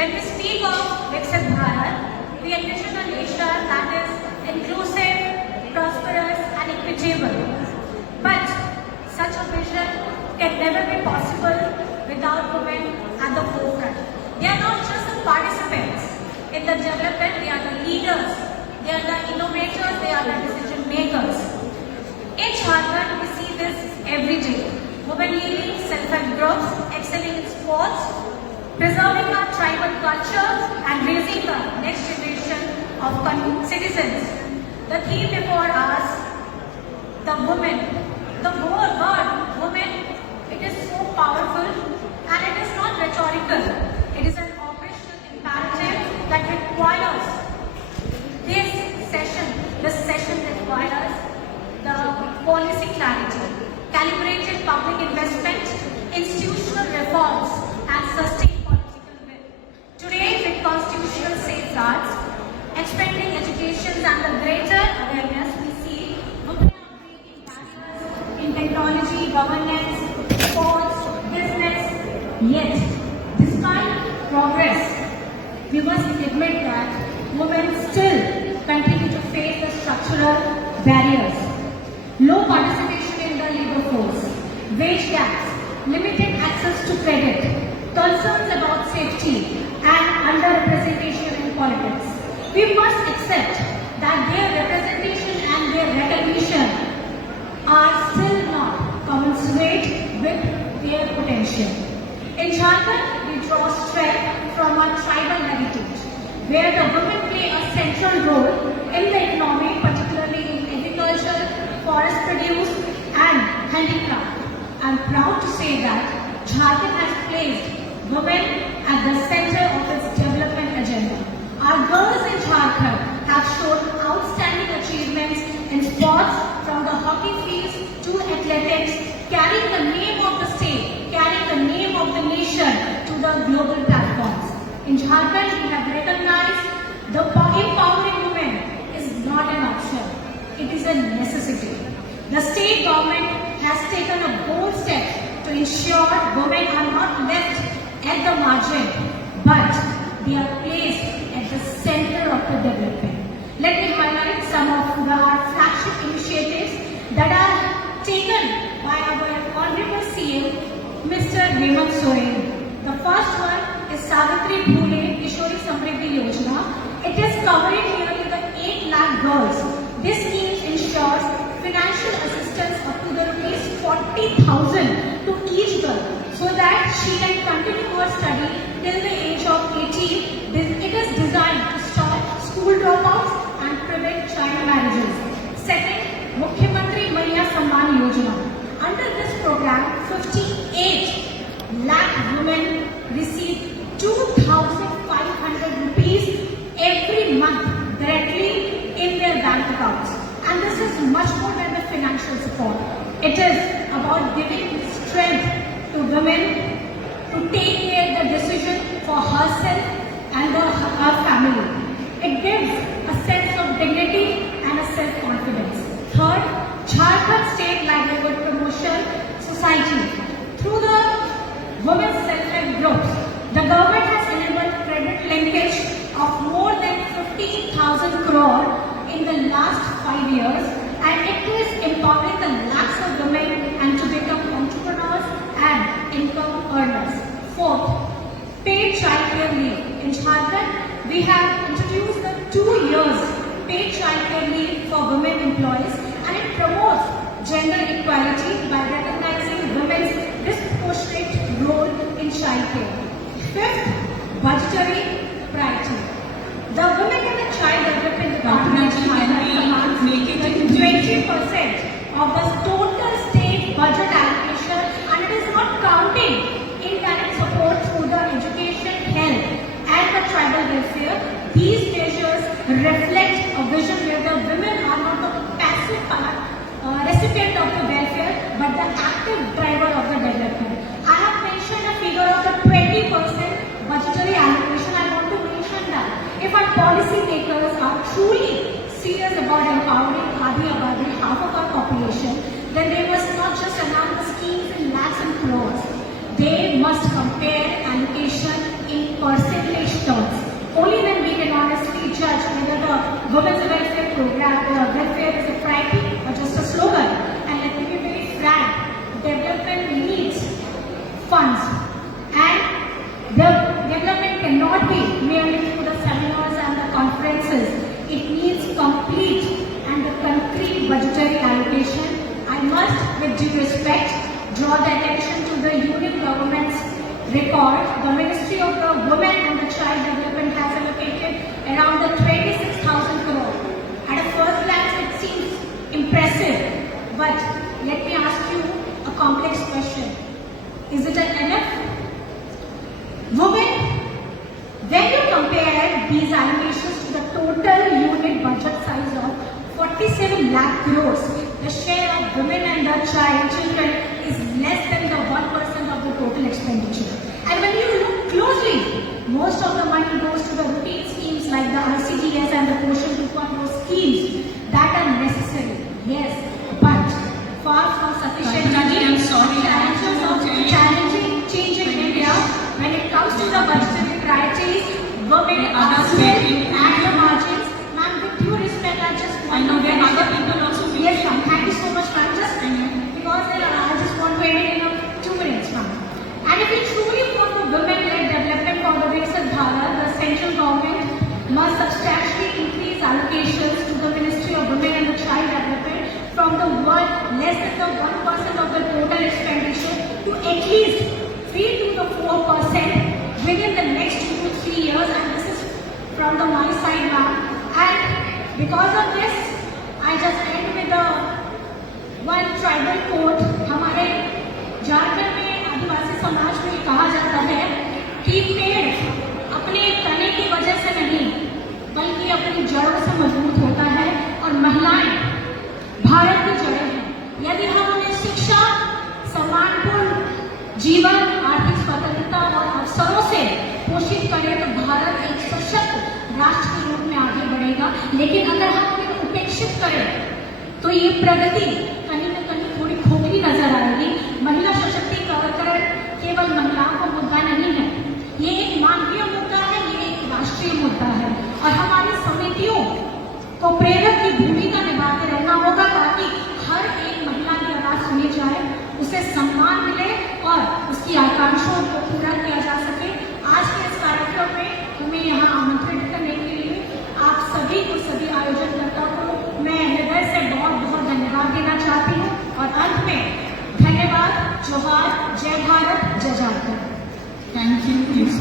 When we speak of Viksit Bharat, we envision a nation that is inclusive, prosperous and equitable. But such a vision can never be possible without women at the forefront. They are not just the participants in the development, they are the leaders, they are the innovators, they are the decision makers. In Jharkhand, we see this every day. Women leading self-help groups, excelling in sports, preserving our tribal culture and raising the next generation of citizens. The theme before us, the women, the word woman, it is so powerful and it is not rhetorical. It is an operational imperative that requires this session requires the policy clarity, calibrated public investment, institutional reforms and sustained political will. Today, with constitutional safeguards, expanding education and the greater awareness, we see women are breaking barriers in technology, governance, sports, business. Yet, despite progress, we must admit that women still continue to face the structural barriers. Low participation in the labor force, wage gaps, limited access to credit, concerns about safety and underrepresentation in politics. We must accept that their representation and their recognition are still not commensurate with their potential. In Jharkhand, we draw strength from our tribal heritage, where the women play a central role in the economy, particularly in agriculture, forest produce and handicraft. I am proud to say that Jharkhand has placed women at the center of its development agenda. Our girls in Jharkhand have shown outstanding achievements in sports, from the hockey fields to athletics, carrying the name of the state, carrying the name of the nation to the global platforms. In Jharkhand, we have recognized the empowering women is not an option, it is a necessity. The state government has taken a bold step to ensure women are not left at the margin, but they are placed at the center of the development. Let me highlight some of our flagship initiatives that are taken by our Honorable CM, Mr. Hemant Soren. The first one is Savitri Phule Kishori Samriddhi Yojana. It is covering nearly the 8 lakh girls. This scheme ensures financial assistance up to the rupees 40,000 to each girl, so that she can continue her study till the age of 18. It is designed to stop school dropouts and prevent child marriages. Second, Mukhyamantri Mahiya Samman Yojana. Under this program, 58 lakh women receive 2,500 rupees every month directly in their bank accounts. And this is much more than the financial support. It is about giving strength to women to take care the decision for herself and her family. It gives a sense of dignity and a self-confidence. Third, Jharkhand State Livelihood Promotion Society. Through the women's self-help groups, the government has enabled credit linkage of more than 15,000 crore in the last 5 years, and it is empowering the lakhs of women and to become entrepreneurs and income earners. Fourth, paid childcare leave. In Jharkhand, we have introduced the 2 years paid childcare leave for women employees, and it promotes gender equality by recognizing women's disproportionate role in childcare. Fifth, budgetary priority. The Women and the Child Development Department commands 20% of the total state budget allocation, and it is not counting indirect support through the education, health and the tribal welfare. These measures reflect a vision where the women are not the passive recipient of the welfare, but the active driver of the development. I have mentioned a figure of the 20% budgetary allocation. I want to mention that if our policy makers are truly serious about empowering Adi Abadi, half of our population, then they must not just announce the schemes in lakhs and crores. They must compare allocation in percentage women's welfare program, welfare is a priority or just a slogan. And let me be very frank, development needs funds, and the development cannot be merely through the seminars and the conferences. It needs complete and the concrete budgetary allocation. I must, with due respect, draw the attention to the union government's record. The Ministry of the Women and the Child Development has allocated around the 26,000 crore. At a first glance, it seems impressive, but let me ask you a complex question. Is it enough? Women, when you compare these allocations to the total unit budget size of 47 lakh crores, the share of women and the children is less than the 1% of the total expenditure. And when you look closely, most of the money goes to the routine schemes like the RCDS and the Portion 2.0 schemes that are necessary. Yes, but far from sufficient. Challenging change in India when it comes to the budgetary priorities, women are still at the margins. Ma'am, with due respect, I just want to get other people also. Yes, ma'am. Thank you so much, ma'am. Just because I just want to end in 2 minutes, ma'am. And if we truly want the women-led development for the Viksit Bharat, the central government must substantially increase allocations to the Ministry of Women and the Child Development from the less than the 1% of the total expenditure to at least 3 to the 4% within the next 2 to 3 years. And this is from the my side, ma'am. And because of this, I just end with the one tribal quote. हमारे झारखंड में आदिवासी समाज में कहा जाता है कि पेड़ अपने तने की वजह से नहीं बल्कि अपनी जड़ों से मजबूत होता है, और महिलाएं भारत की जड़ें हैं। यदि हम उन्हें शिक्षा, सम्मानपूर्ण जीवन, आर्थिक स्वतंत्रता और अवसरों से पोषित करें तो भारत एक सशक्त राष्ट्र के रूप में आगे बढ़ेगा। लेकिन अगर हम उन्हें उपेक्षित करें तो ये प्रगति कहीं न कहीं थोड़ी खोखली नजर आएगी। महिला सशक्तिकरण केवल महिलाओं का मुद्दा नहीं है, ये एक मानवीय मुद्दा है, ये एक राष्ट्रीय मुद्दा है, और हमारी समितियों को प्रेरक की भूमिका निभाते रहना होगा ताकि हर एक महिला की आवाज सुनी जाए, उसे सम्मान मिले और उसकी आकांक्षाओं को पूरा किया जा सके। आज के इस कार्यक्रम में हमें यहाँ आमंत्रित करने के लिए आप सभी को, सभी आयोजनकर्ता को मैं हृदय से बहुत बहुत धन्यवाद देना चाहती हूँ। और अंत में धन्यवाद, जोहार, जय भारत, जय झारखंड। Thank you.